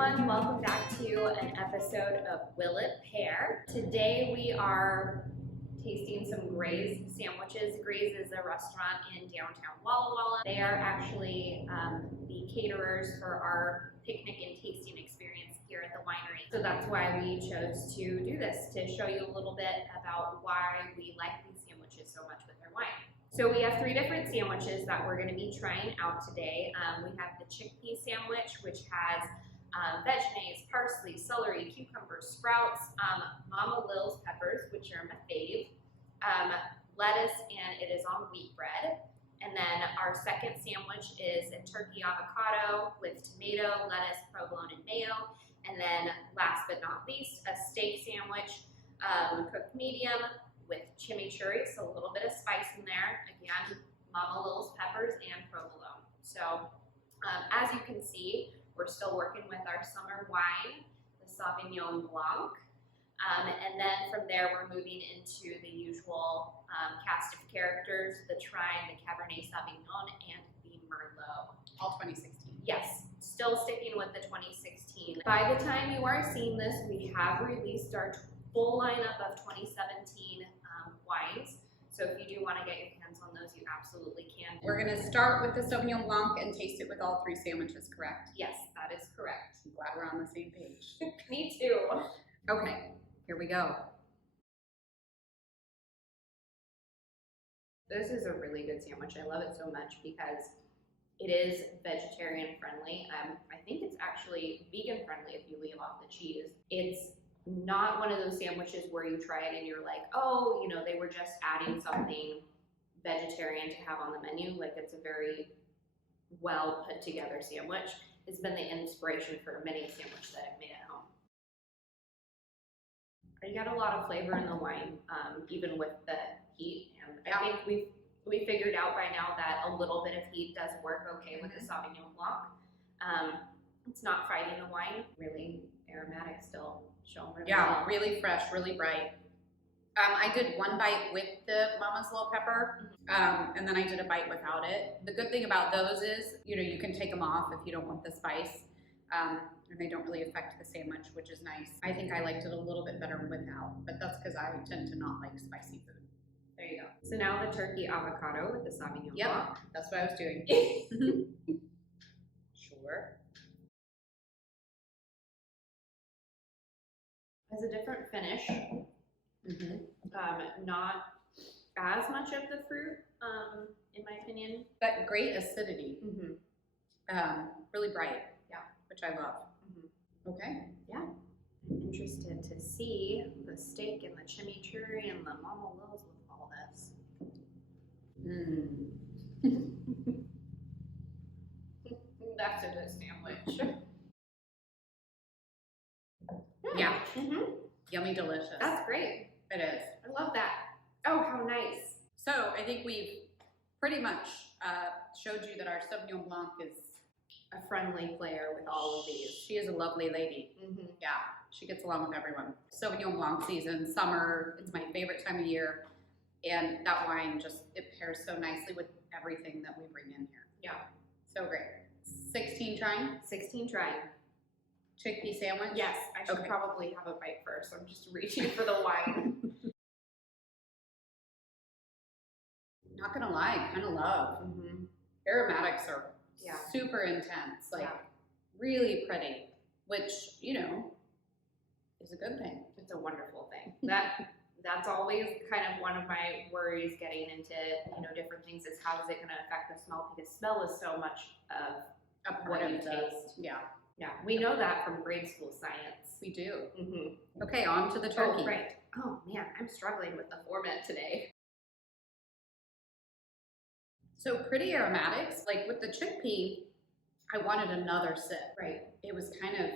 everyone, welcome back to an episode of Will It Pair. Today we are tasting some Graze sandwiches. Graze is a restaurant in downtown Walla Walla. They are actually the caterers for our picnic and tasting experience here at the winery. So that's why we chose to do this, to show you a little bit about why we like these sandwiches so much with our wine. So we have three different sandwiches that we're going to be trying out today. We have the Chickpea Sandwich, which has VEGENAISE, parsley, celery, cucumbers, sprouts, Mama LIL'S peppers, which are my fave, lettuce, and it is on wheat bread. And then our second sandwich is a turkey avocado with tomato, lettuce, provolone, and mayo. And then last but not least, a steak sandwich, cooked medium with chimichurri, so a little bit of spice in there. Again, Mama LIL'S peppers and provolone. So as you can see, we're still working with our summer wine, the Sauvignon Blanc. And then from there, we're moving into the usual cast of characters, the Trine, the Cabernet Sauvignon, and the Merlot. All 2016. Yes, still sticking with the 2016. By the time you are seeing this, we have released our full lineup of 2017 wines. So if you do want to get your hands on those, you absolutely can. We're going to start with the Sauvignon Blanc and taste it with all three sandwiches, correct? Yes, that is correct. I'm glad we're on the same page. Me too. Okay, here we go. This is a really good sandwich. I love it so much because it is vegetarian friendly. I think it's actually vegan friendly if you leave off the cheese. It's not one of those sandwiches where you try it and you're like, oh, you know, they were just adding something vegetarian to have on the menu. Like, it's a very well put together sandwich. It's been the inspiration for many sandwiches that I've made at home. You got a lot of flavor in the wine, even with the heat. And I think we figured out by now that a little bit of heat does work okay with the Sauvignon Blanc. It's not fighting the wine. Really aromatic still. Showing really well. Really fresh, really bright. I did one bite with the Mama's little pepper, and then I did a bite without it. The good thing about those is, you know, you can take them off if you don't want the spice, and they don't really affect the sandwich, which is nice. I think I liked it a little bit better without, but that's because I tend to not like spicy food. There you go. So now the turkey avocado with the Sauvignon Blanc. That's what I was doing. Sure. Has a different finish. Not as much of the fruit, in my opinion. But great acidity. Really bright. Yeah. Which I love. Okay. Yeah. I'm interested to see the steak and the chimichurri and the Mama LIL'S with all this. That's a good sandwich. Yeah. Yummy, delicious. That's great. It is. I love that. Oh, how nice. So I think we've pretty much showed you that our Sauvignon Blanc is a friendly player with all of these. She is a lovely lady. Yeah, she gets along with everyone. Sauvignon Blanc season, summer, it's my favorite time of year. And that wine just, it pairs so nicely with everything that we bring in here. Yeah. So great. 16 Trine? 16 Trine. Chickpea sandwich? Yes, I should probably have a bite first. I'm just reaching for the wine. Not gonna lie, kind of love. Aromatics are super intense, like really pretty, which, you know, is a good thing. It's a wonderful thing. That's always kind of one of my worries getting into, you know, different things, is how is it going to affect the smell, because smell is so much of what you taste. Yeah, we know that from grade school science. We do. Okay, on to the turkey. Oh, right. Oh man, I'm struggling with the format today. So pretty aromatics. Like with the chickpea, I wanted another sip. Right. It was kind of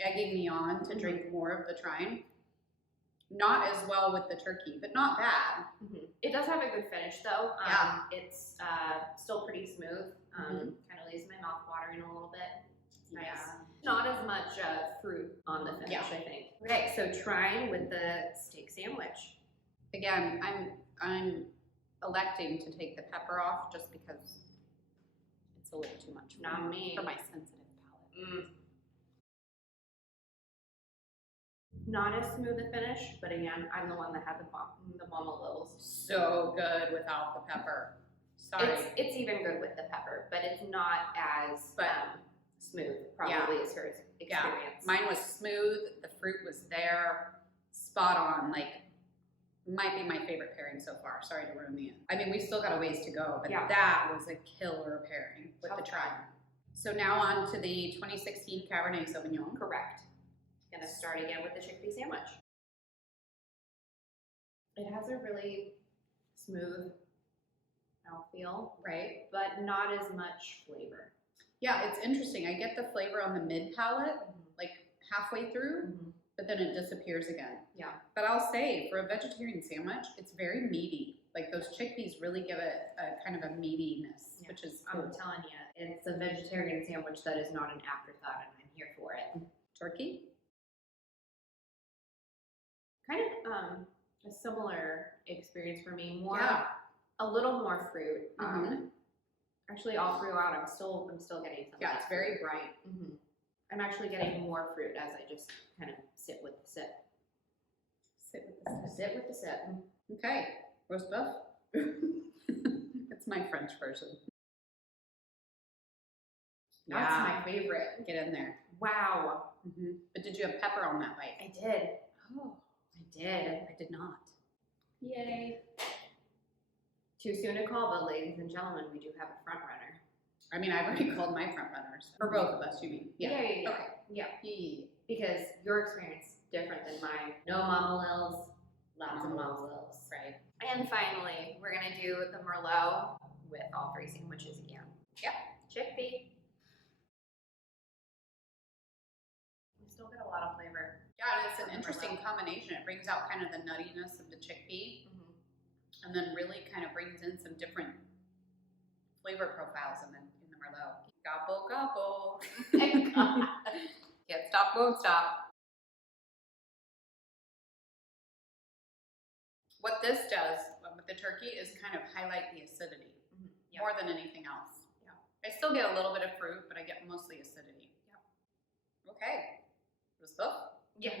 egging me on to drink more of the Trine. Not as well with the turkey, but not bad. It does have a good finish though. It's still pretty smooth. Kind of leaves my mouth watering a little bit. Nice. Not as much fruit on the finish, I think. Okay, so Trine with the steak sandwich. Again, I'm electing to take the pepper off just because it's a little too much Not me. for my sensitive palate. Not as smooth a finish, but again, I'm the one that had the Mama LIL'S. So good without the pepper. Sorry. It's even good with the pepper, but it's not as smooth, probably, as her experience. Yeah, mine was smooth. The fruit was there, spot on. Like, might be my favorite pairing so far. Sorry to ruin the. I mean, we still got a ways to go, but that was a killer pairing with the Trine. So now on to the 2016 Cabernet Sauvignon. Correct. Gonna start again with the chickpea sandwich. It has a really smooth mouthfeel, right? But not as much flavor. Yeah, it's interesting. I get the flavor on the mid palate, like halfway through, but then it disappears again. Yeah. But I'll say, for a vegetarian sandwich, it's very meaty. Like those chickpeas really give it a kind of a meatiness, which is cool. I'm telling you, it's a vegetarian sandwich that is not an afterthought, and I'm here for it. Turkey? Kind of a similar experience for me. A little more fruit. Actually, all throughout, I'm still getting some. Yeah, it's very bright. I'm actually getting more fruit as I just kind of sit with the sip. Sit with the sip. Sit with the sip. Okay, roast beef. It's my French version. That's my favorite. Get in there. Wow. But did you have pepper on that bite? I did. Oh, I did. I did not. Yay. Too soon to call, but ladies and gentlemen, we do have a front runner. I mean, I've already called my front runners. For both of us, you mean? Yeah. Okay. Yeah. Because your experience is different than mine. No Mama LIL'S, lots of Mama LIL'S. Right. And finally, we're gonna do the Merlot with all three sandwiches again. Yep. Chickpea. We still get a lot of flavor. Yeah, it's an interesting combination. It brings out kind of the nuttiness of the chickpea, and then really kind of brings in some different flavor profiles in the Merlot. Gobble, gobble. Can't stop, won't stop. What this does with the turkey is kind of highlight the acidity more than anything else. Yeah. I still get a little bit of fruit, but I get mostly acidity. Yeah. Okay. Roast beef? Yeah.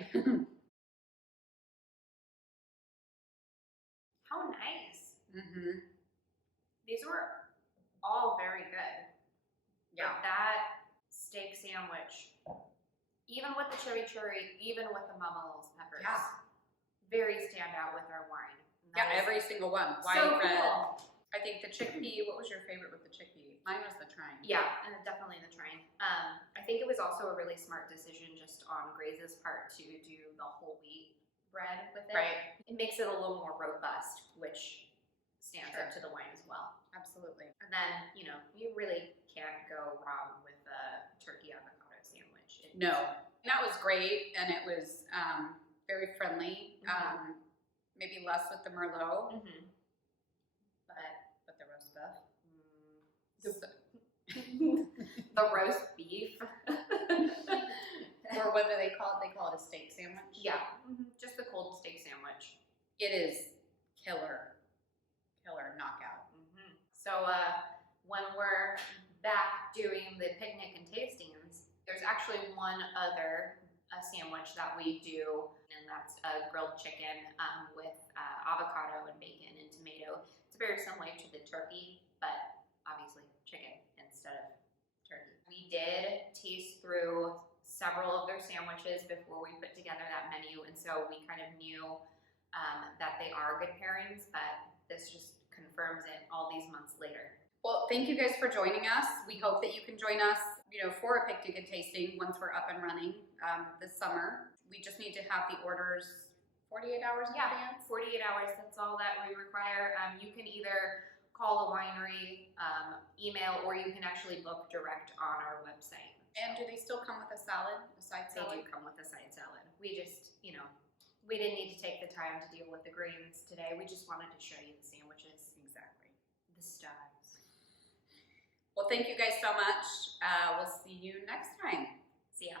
How nice. These were all very good. Yeah. But that steak sandwich, even with the chimichurri, even with the Mama LIL'S peppers, very stand out with our wine. Yeah, every single one. White, so red. Cool. I think the chickpea, what was your favorite with the chickpea? Mine was the Trine. Yeah, definitely the Trine. I think it was also a really smart decision just on Graze's part to do the whole wheat bread with it. Right. It makes it a little more robust, which stands up to the wine as well. Absolutely. And then, you know, you really can't go wrong with a turkey avocado sandwich. No, that was great, and it was very friendly. Maybe less with the Merlot, but the roast beef. The roast beef. Or what do they call it? They call it a steak sandwich. Yeah, just the cold steak sandwich. It is killer knockout. So when we're back doing the picnic and tastings, there's actually one other sandwich that we do, and that's a grilled chicken with avocado and bacon and tomato. It's very similar to the turkey, but obviously chicken instead of turkey. We did taste through several of their sandwiches before we put together that menu, and so we kind of knew that they are good pairings, but this just confirms it all these months later. Well, thank you guys for joining us. We hope that you can join us, for a picnic and tasting once we're up and running this summer. We just need to have the orders 48 hours in advance. 48 hours, that's all that we require. You can either call a winery, email, or you can actually book direct on our website. And do they still come with a salad, a side salad? They do come with a side salad. We just, we didn't need to take the time to deal with the greens today. We just wanted to show you the sandwiches. Exactly. The stars. Well, thank you guys so much. We'll see you next time. See ya.